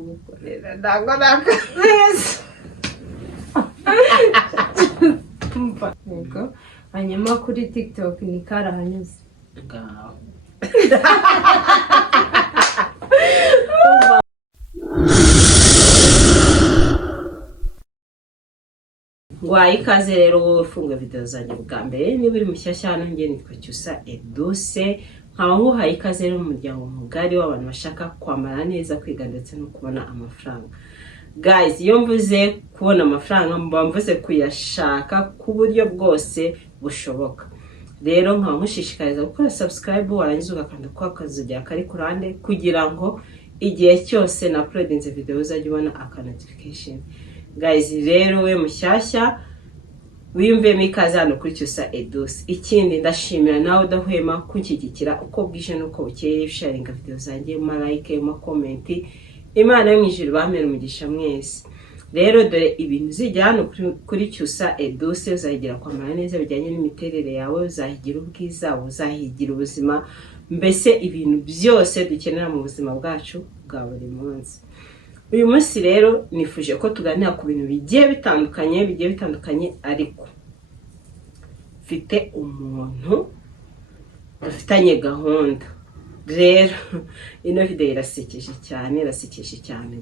kugukorera ntabwo nakazi yego hanyuma kuri TikTok ni karahanyuze ngaho ngwaye ikaze rero wowe ufunga video zanjye bwa mbere niba uri mushyashya hano njye nitwa Cyusa Edouce nkaba nguhaye ikaze rero mu muryango mugari w'abantu bashaka kwamara neza kwiga ndetse no kubona amafaranga. Guys, iyo mvuze kubona amafaranga mba mvuze kuyashaka ku buryo bwose bushoboka. Rero nkaba nkushishikariza gukora subscribe warangiza ugakanda kwa kazugira kari kurande kugira ngo igihe cyose na uploadinze video uzajye ubona aka notification. Guys, rero we mushyashya wiyumvemo ikaze hano kuri Cyusa Edouce. Ikindi ndashimira nawe udahwema kunshyigikira uko bwije nuko bukeye, sharinga video zanjye, like, comment. Imana yo mwijuru bamera umugisha mwese. Rero dore ibintu zijya hano kuri Cyusa Edouce uzahigira kwamara neza bijyanye n'imiterere yawe, uzahigira ubwiza, uzahigira ubuzima, mbese ibintu byose dukenera mu buzima bwacu bwa buri munsi. Uyu munsi rero nifuje ko tuganira ku bintu bigiye bitandukanye ariko mfite umuntu dufitanye gahunda. Rero ino video irasekeje cyane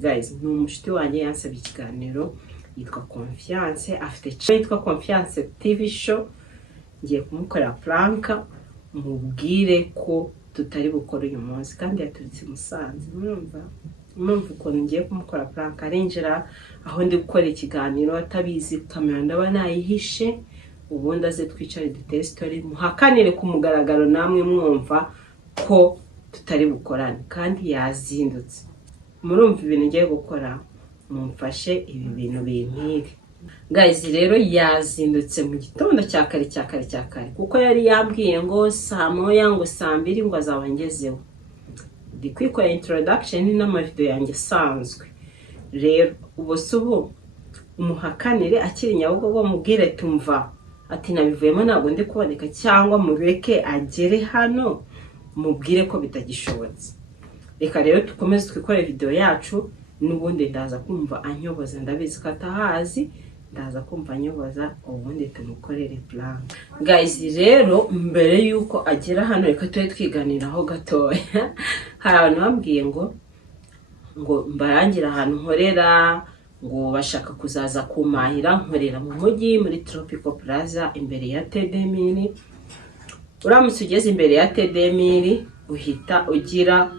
guys. Ni umushuti wanjye yansabye ikiganiro yitwa Confiance, afite channel yitwa Confiance TV show. Ngiye kumukorera prank mubwire ko tutari bukora uyu munsi kandi yaturutse Musanze. Murumva ukuntu ngiye kumukora prank, arinjira aho ndi gukora ikiganiro atabizi, kamera ndaba nayihishe, ubundi aze twicare duteye story muhakanire ku mugaragaro namwe mwumva ko tutari bukorane kandi yazindutse. Murumva ibintu ngiye gukora, mumfashe ibi bintu bimpire. Guys, rero yazindutse mu gitondo cya kare kuko yari yambwiye ngo saa moya ngo saa mbiri ngo azaba ngezeho. Ndi kwikora introduction n'amavideo yanjye sanzwe. Rero ubu umuhakanire akiri Nyabugogo mubwire tumva ati nabivuyemo ntabwo ndi kuboneka, cyangwa mureke agere hano mubwire ko bitagishobotse. Reka rero tukomeze twikore video yacu, n'ubundi ndaza kumva anyoboza, ndabizi ko atahazi, ndaza kumva anyoboza ubundi tumukorere plan. Guys, rero mbere yuko agera hano reka tuye twiganiraho gatoya. Hari abantu bambwiye ngo mbarangira ahantu nkorera, ngo bashaka kuzaza kumahira. Nkorera mu mujyi muri Tropical Plaza imbere ya Tedemiri. Uramutse ugeze imbere ya Tedemiri uhita ugira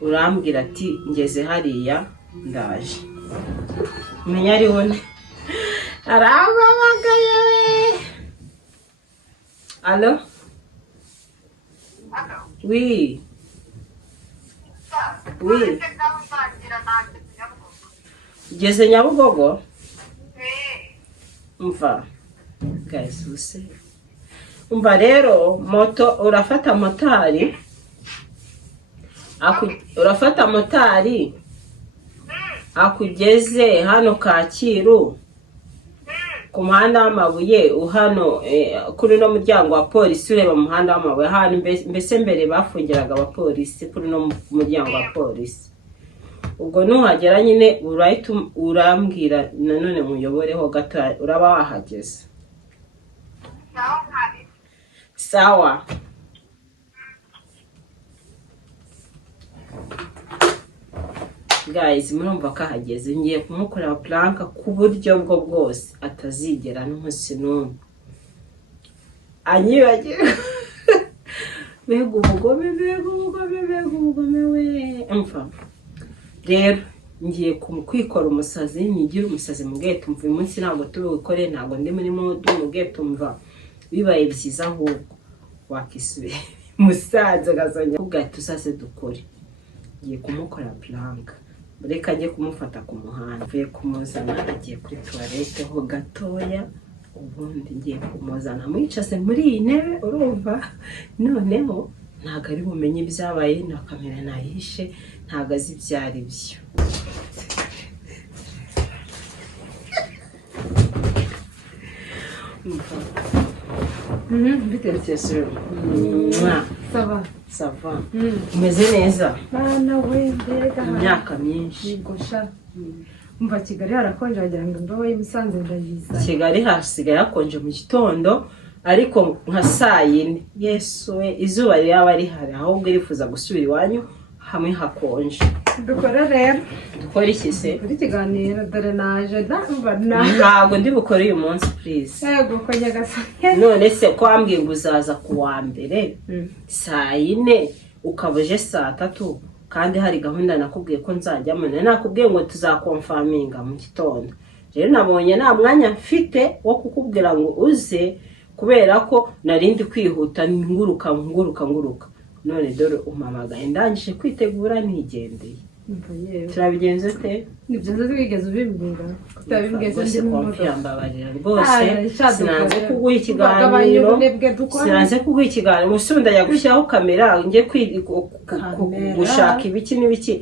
urambwira ati ngeze hariya ndaje. Menya ari wone arababagaye we. Allo? Oui. Ugeze Nyabugogo? Umva guys, use umva rero moto urafata motari akugeze hano Kacyiru ku muhanda w'amabuye, uhano kuri no muryango wa polisi ureba mu muhanda w'amabuye hano, mbese mbere bafungiraga abapolisi kuri no muryango wa polisi. Ubwo nuhagera nyine urambwira nanone muyoboreho gato uraba wahageze. Sawa. Guys, murumva ko ahageze. Ngiye kumukorera prank ku buryo bwo bwose atazigera n'umunsi n'umwe anyibagirwa. Mbega ubugome we. Umva rero ngiye kwikora umusazi, nigira umusazi mubwiye tumva uyu munsi ntabwo tubikore, ntabwo ndi muri mode, mubwiye tumva bibaye byiza ahubwo wakisubira musaza gazanya ubwa tuzaze dukore. Ngiye kumukorera prank. Reka njye kumufata ku muhanda, mvuye kumuzana agiye kuri toilette ho gatoya, ubundi ngiye kumuzana mwicaze muri iyi ntebe. Urumva noneho ntago ari bumenye ibyabaye, na kamera nayihishe, ntago azi ibyari byo. Biteretse sura. Ça va. sava umeze neza bana we mbega imyaka myinshi gosha umva Kigali harakonje wagira ngo imbeho y'Imusanze ndayiza Kigali hasigaye hakonje mu gitondo ariko nka saa yine Yesu we izuba ryaba rihari ahubwo irifuza gusubira iwanyu hamwe hakonje dukora rero dukora iki se kuri kiganiro dore naje ntabwo ndi bukore uyu munsi please yego ko nyagasani none se ko wambwiye ngo uzaza ku wa mbere saa yine ukabuje saa tatu kandi hari gahunda nakubwiye ko nzajyamo nakubwiye ngo tuzakonfaminga mu gitondo rero nabonye nta mwanya mfite wo kukubwira ngo uze kubera ko narindi kwihuta nguruka none dore umpamagaye ndangije kwitegura nigendeye turabigenze te nibyo twigeze ubimbwira kutabibwiye ndi mu modoka rwose sinanze kuguha ikiganiro musunda yagushyiraho kamera njye gushaka ibiki n'ibiki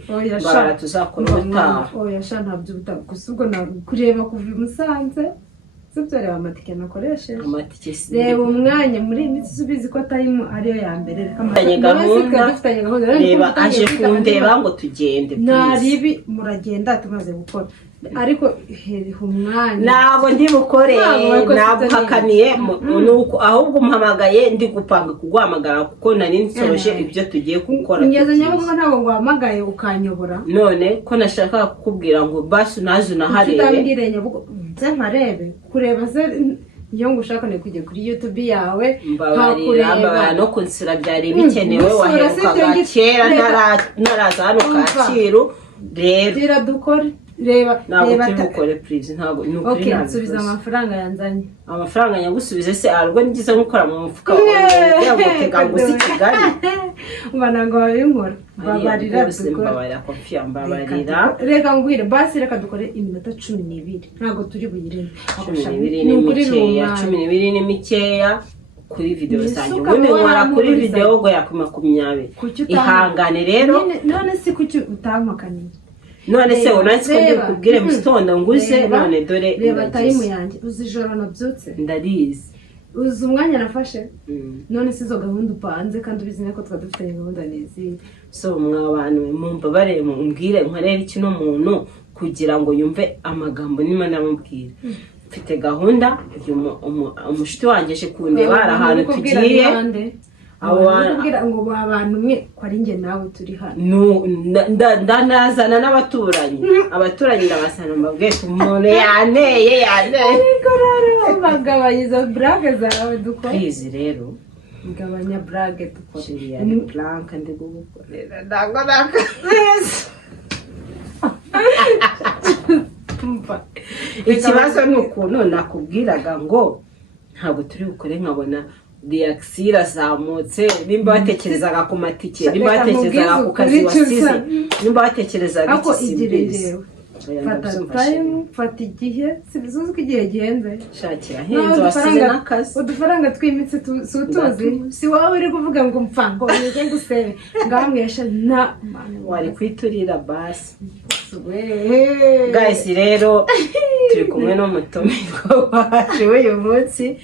bara tuzakora ubutaha oya sha ntabyo ubutaha gusa ubwo kureba kuva i Musanze sibyo reba amatike nakoresheje reba umwanya muri iyi minsi ubizi ko time ariyo ya mbere dufitanye gahunda reba aje kundeba ngo tugende naribi muragenda tumaze gukora ariko heriho umwanya ntabwo ndi bukore naguhakaniye nuko ahubwo umpamagaye ndi gupanga kuguhamagara kuko nari nsoje ibyo tugiye gukora ngeze nyabugogo ntabwo nguhamagaye ukanyobora none ko nashaka kukubwira ngo basi naje unaharebe utambwire nyabugogo nze mparebe kureba se iyo ngushaka ni kujya kuri YouTube yawe hakureba no kunsura byari bikenewe waherukaga kera naraza hano Kacyiru rero dukore reba tubikore please ntabwo okay nsubiza amafaranga yanzanye amafaranga nyagusubize se arwo nigize nkukora mu mufuka wawe yagutega ngo si Kigali ubana ngo babinkora babarira dukora mbabarira reka ngwire basi reka dukore iminota 12 ntabwo turi buyirene 12 ni mikeya kuri video zanjye ubundi nkora kuri video go ya 20 ihangane rero none si kuki utamakaniye none se unansi ko ndikubwire mu gitondo nguze none dore reba time yanjye uzi ijoro nabyutse ndarizi uzi umwanya nafashe none se izo gahunda upanze kandi ubizi nako twadufitanye gahunda nezi so mwabantu mumva bare mumbwire nkorera iki no muntu kugira ngo yumve amagambo nima namubwira mfite gahunda umushiti wanje je kundeba ahantu tugiye ababwira ngo abantu mwe ko ari nge nawe turi hano ndanazana n'abaturanyi ndabasana mbabwiye umuntu yaneye bagabanya brage zawe dukora please rero gabanya brage dukora ni plank ndi gukorera ndagoraka ikibazo ni ukuntu nakubwiraga ngo ntabwo turi bukore nkabona reaction zamutse nimba batekerezaga ku matike nimba batekerezaga ku kazi wasize nimba batekerezaga ako igirere fata igihe sibizuzi ko igihe gihenze shakira henze wasize n'akazi udufaranga twimitse sutuzi si wowe uri kuvuga ngo mpfango nige gusebe ngamwesha na wari kwiturira basi guys rero turi kumwe n'umutumirwa wacu uyu munsi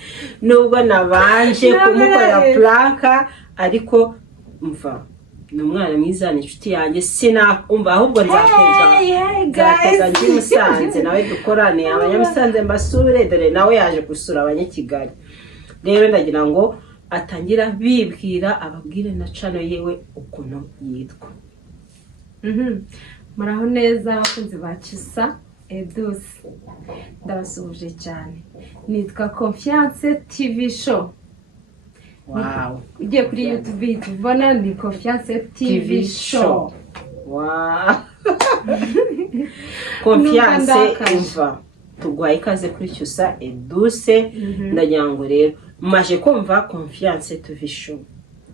nubwo nabanje kumukorera planka ariko mva n'umwana mwiza n'inshuti yanjye sinakumva ahubwo nzatega ndi Musanze nawe dukorane abanyamusanze mbasure dore nawe yaje gusura abanyakigali rero ndagira ngo atangira bibwira ababwire na channel yewe ukuntu yitwa muraho neza abakunzi ba Cyusa Edouce ndabasuhuje cyane nitwa Confiance TV show wow ugiye kuri YouTube tubona ni Confiance TV show wow Confiance imva tugwaye ikaze kuri Cyusa Edouce ndagira ngo rero maje kumva Confiance TV show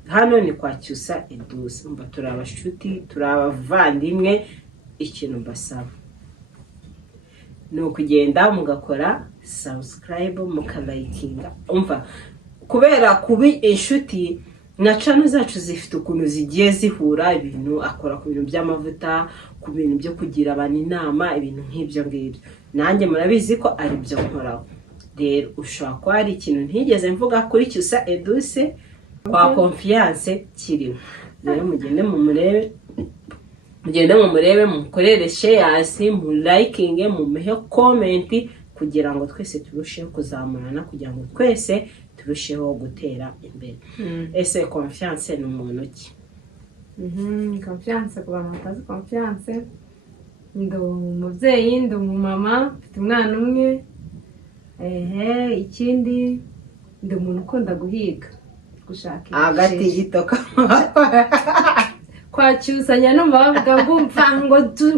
hano ni kwa Cyusa Edouce umva turabashuti turabavandimwe ikintu mbasaba no kugenda mugakora subscribe mukalikinga umva kubera kubi inshuti na channel zacu zifite ukuntu zigiye zihura ibintu akora ku bintu by'amavuta ku bintu byo kugira abantu inama ibintu nk'ibyo ngibyo nanjye murabizi ko ari byo nkoraho rero ushobora ko hari ikintu ntigeze mvuga kuri Cyusa Edouce kwa confiance kirimo. Rero mugende mumurebe mukorere shares, mu liking, mu mehe comment kugira ngo twese turusheho kuzamurana, kugira ngo twese turusheho gutera imbere. Ese confiance ni umuntu ki? Confiance, ku bantu batazi confiance, ndi umubyeyi, ndi umumama, mfite umwana umwe. Ikindi ndi umuntu ukunda guhiga, gushaka agati gitoka kwacyusanya numva bavuga ngo mvango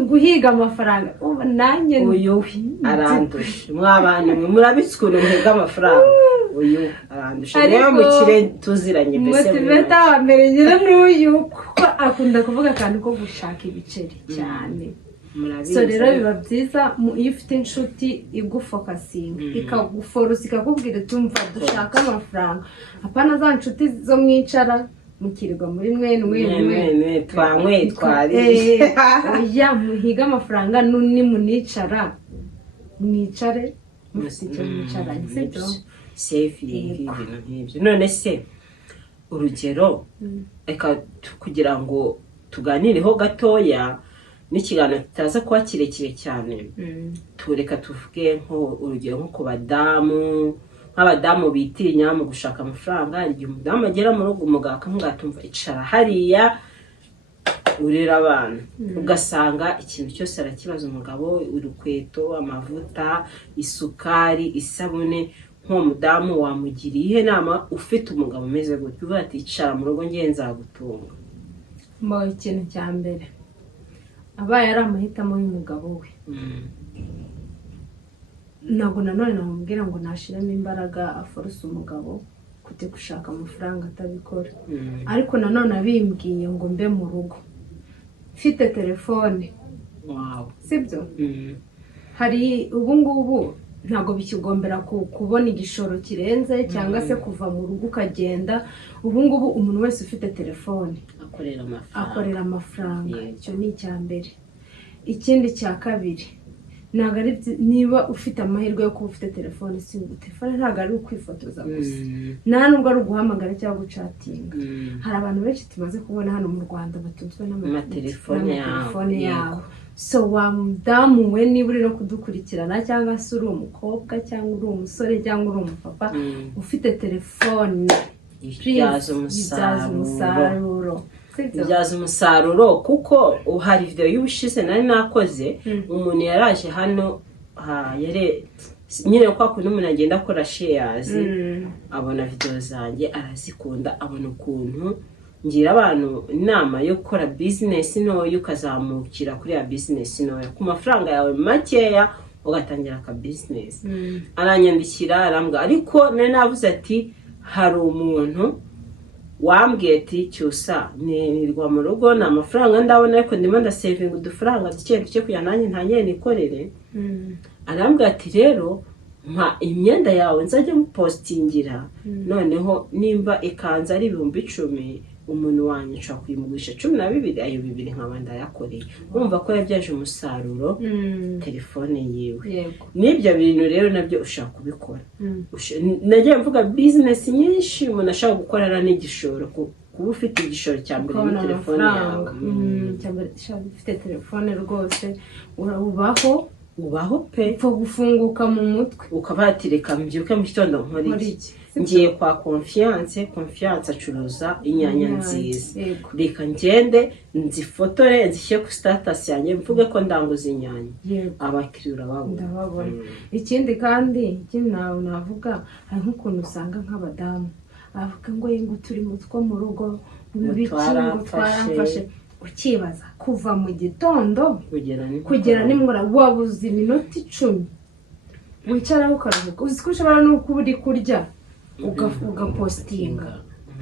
guhiga amafaranga. Nanjye uyu arandusha, mwabana mwe murabitsukuna muhiga amafaranga. Uyu arandusha, niyo mukire tuziranye mbese. Motiveta wa mbere ngira n'uyu, kuko akunda kuvuga akantu ko gushaka ibiceri cyane. So rero biba byiza iyo ufite inshuti igufokasinga, ikaguforusa, ikakubwira tumva dushaka amafaranga. Apana za nshuti zo mwicara mukirirwa muri mwe twanywe twari oya, muhiga amafaranga nimunicara mwicare mufite mwicaranye, sibyo safe y'ibintu nk'ibyo. None se urugero, eka kugira ngo tuganireho gatoya n'ikiganiro kitaza kuba kirekire cyane, tureka tuvuge nko urugero nko ku badamu, nk'abadamu bitinya mu gushaka amafaranga. Igihe umudamu agera mu rugo umugabo akamubwira icara hariya urera abana, ugasanga ikintu cyose arakibaza umugabo, urukweto, amavuta, isukari, isabune. Nk'uwo mudamu wamugiriye inama ufite umugabo umeze gutyo, uvuga ati icara mu rugo ngiye nzagutunga? Ikintu cya mbere abaye ari amahitamo y'umugabo we, ntabwo nanone namubwira ngo nashiramo imbaraga aforce umugabo kujya gushaka amafaranga atabikora. Ariko nanone abimbwiye ngo mbe mu rugo mfite telefone, sibyo? Hari ubungubu ntabwo bikigombera kubona igishoro kirenze cyangwa se kuva mu rugo ukagenda. Ubungubu umuntu wese ufite telefone akorera amafaranga. Icyo ni icya mbere. Ikindi cya kabiri, ntabwo ari niba ufite amahirwe yo kuba ufite telefone, telefone ntabwo ari ukwifotoza gusa, nta nubwo ari uguhamagara cyangwa gucatinga. Hari abantu benshi tumaze kubona hano mu Rwanda batunzwe n'amatelefone yabo. So wa mudamu we, niba uri no kudukurikirana cyangwa se uri umukobwa cyangwa uri umusore cyangwa uri umupapa ufite telefone, ibyaza umusaruro. Kuko hari video y'ubushize nari nakoze, umuntu yaraje hano nyine kwa kuntu umuntu agenda akora shares, abona video zanjye arazikunda, abona ukuntu ngira abantu inama yo gukora business ntoya, ukazamukira kuri ya business ntoya ku mafaranga yawe makeya ugatangira ka business. Aranyandikira arambwa, ariko nari navuze ati hari umuntu wambwiye ati cyusa nirwa mu rugo na amafaranga ndabona, ariko ndimo ndasavinga udufaranga duke kuya nanjye ntangire nikorere. Arambwira ati rero mpa imyenda yawe nzajya mupostingira, noneho nimba ikanza ari 10,000 umuntu wanyu nshaka kuyimugurisha 12, ayo 2 nkaba ndayakoreye. Urumva ko yabyaje umusaruro telefone yiwe. N'ibyo bintu rero nabyo ushaka kubikora. Nagiye mvuga business nyinshi umuntu ashaka gukorera n'igishoro, kuba ufite igishoro cya mbere muri telefone yawe. Cyangwa ufite telefone rwose ubaho pe, upfa gufunguka mu mutwe ukabatireka mbyuke mu gitondo nkora iki, ngiye kwa confiance acuruza inyanya nziza, reka ngende nzifotore nzishyire ku status yanjye mvuge ko ndanguza inyanya, abakiriya urababona. Ikindi kandi navuga, hari nk'ukuntu usanga nk'abadamu avuga ngo turi mu two mu rugo ngo twaramfashe, ukibaza kuva mu gitondo kugera nimugoroba wabuze iminota 10 wicaraho ukaruhuka. Uzi ko ushobora no kuba uri kurya ugapostinga,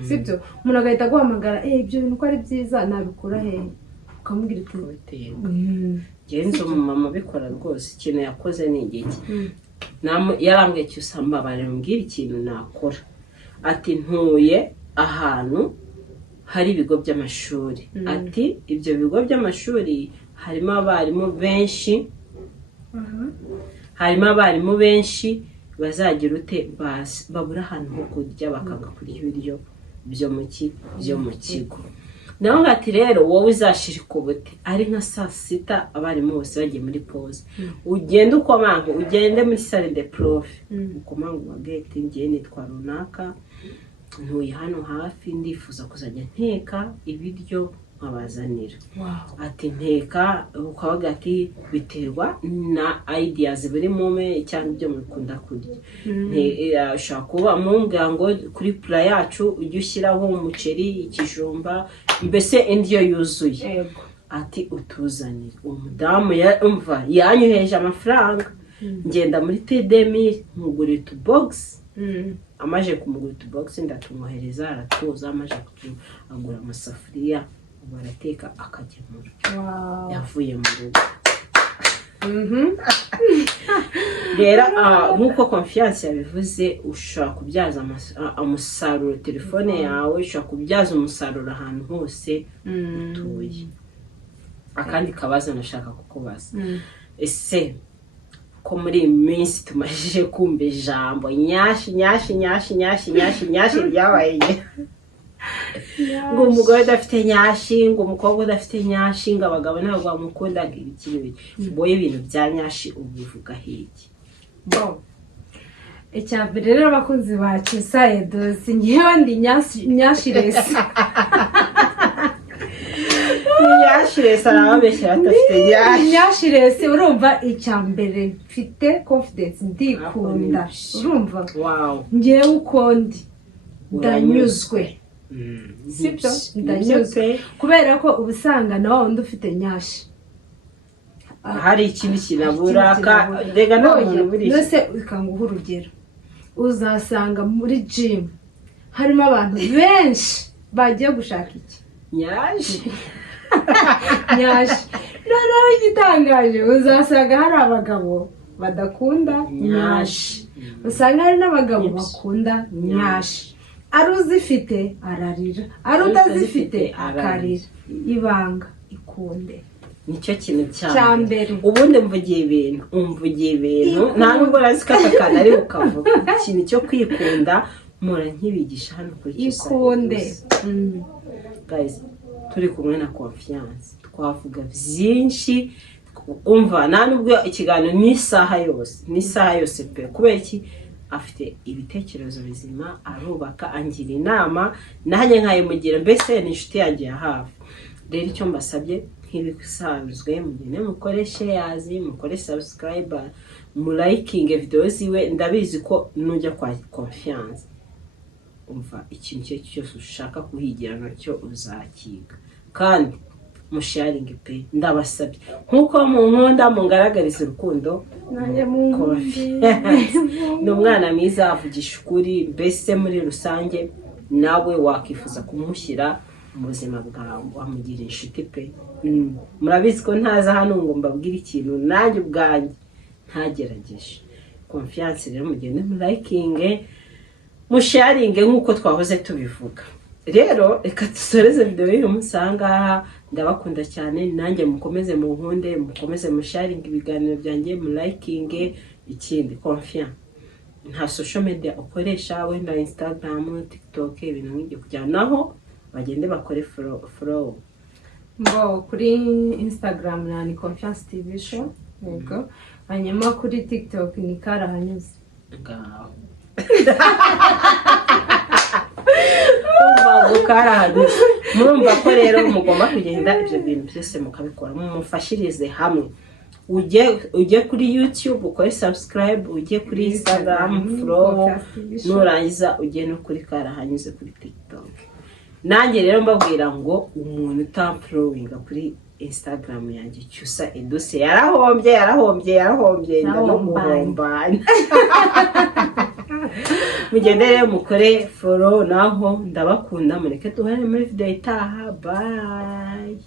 sibyo? Umuntu agahita guhamagara, ibyo bintu ko ari byiza nabikura he, ukamubwira uti genzo mama bikora rwose. Ikintu yakoze ni igiki, yarambwiye cyusamba barambwira ikintu nakora, ati ntuye ahantu hari ibigo by'amashuri. Ati ibyo bigo by'amashuri harimo abarimu benshi bazagira ute babura ahantu ho kurya, bakanga kurya ibiryo byo mu kigo. naho ngati rero wowe uzashirika ubute ari nka saa sita abarimu bose bagiye muri pause ugende ukomanga ugende muri salle de prof ukomanga magate ngiye nitwa runaka ntuye hano hafi ndifuza kuzajya nteka ibiryo nkabazanira ati nteka ukavuga ati biterwa na ideas biri mume cyangwa ibyo mukunda kurya ushaka kuba mumbwa ngo kuri pla yacu ujye ushyiraho umuceri ikijumba mbese indyo yuzuye ati utuzanire umudamu umva yanyoheje amafaranga ngenda muri TDMI nkugura utubox amaje kumugura utubox ndatumwohereza aratuza amaje agura amasafuriya barateka akagemura yavuye mu rugo. Rero nkuko confiance yabivuze ushaka kubyaza umusaruro telefone yawe ushaka kubyaza umusaruro ahantu hose utuye. Akandi kabazo nashaka kukubaza ese ko muri iminsi tumajije kumva ijambo nyashi ryabaye ngo umugore udafite nyashi ngo umukobwa udafite nyashi ngo abagabo ntabwo bamukunda ibikiri boye ibintu bya nyashi ubivuga hiki? Icyambere rero abakunzi bacu Saedos nyewe ndi nyashiresi nyashiresi arababeshya batafite nyashiresi urumva icyambere mfite confidence ndikunda urumva ngewe uko ndi ndanyuzwe sibyo ndanyuzwe kubera ko ubusanga na wundi ufite nyashi hari ikindi kinabura rega n'umuntu buri nose ukanguha urugero uzasanga muri gym harimo abantu benshi bagiye gushaka iki nyashi noneho igitangaje uzasanga hari abagabo badakunda nyashi usanga hari n'abagabo bakunda nyashi ari uzifite ararira ari utazifite akarira. Ibanga ikunde nicyo kintu cyambere ubundi mvugiye ibintu nta nubwo razikata kana ari ukavuga ikintu cyo kwikunda mura nkibigisha hano kuri ikunde. Guys turi kumwe na confiance twavuga byinshi umva nta nubwo ikiganiro n'isaha yose pe kubera iki afite ibitekerezo bizima arubaka angira inama nanjye nkayimugira mbese ni inshuti yanjye ya hafi. Rero icyo mbasabye nk'ibisanzwe mugende mukore shares mukore subscribe mu liking video ziwe ndabizi ko nujya kwa confiance umva ikintu cyose ushaka kuhigira nacyo uzakiga kandi musharing pe ndabasabye nkuko mu nkunda mungaragariza urukundo nanjye mu n'umwana mwiza avugisha ukuri mbese muri rusange nawe wakifuza kumushyira mu buzima bwawe wamugira inshuti pe. Murabizi ko ntaza hano ngo mbabwire ikintu nanjye ubwanjye ntagerageje. Confiance rero mugende mu liking mu sharing nkuko twahoze tubivuga. Rero reka dusoreze video y'uyu musanga ndabakunda cyane nanjye mukomeze mu nkunde mukomeze mu sharing ibiganiro byanjye mu liking. Ikindi confiance nta social media ukoresha wenda Instagram TikTok ibintu nk'ibyo kujyanaho bagende bakore follow kuri Instagram ni Confiance TV show yego hanyuma kuri TikTok ni Karahanyuze ngaho murumva ko rero mugomba kugenda ibyo bintu byose mukabikora mumufashirize hamwe ujye kuri YouTube ukore subscribe ujye kuri Instagram follow nurangiza ujye no kuri Karahanyuze kuri TikTok. Nanjye rero mbabwira ngo umuntu utampfollowinga kuri Instagram yanjye Cyusa Edouce yarahombye ndamuhomba. Mugendere mukore follow naho ndabakunda mureke duhane muri video itaha bye.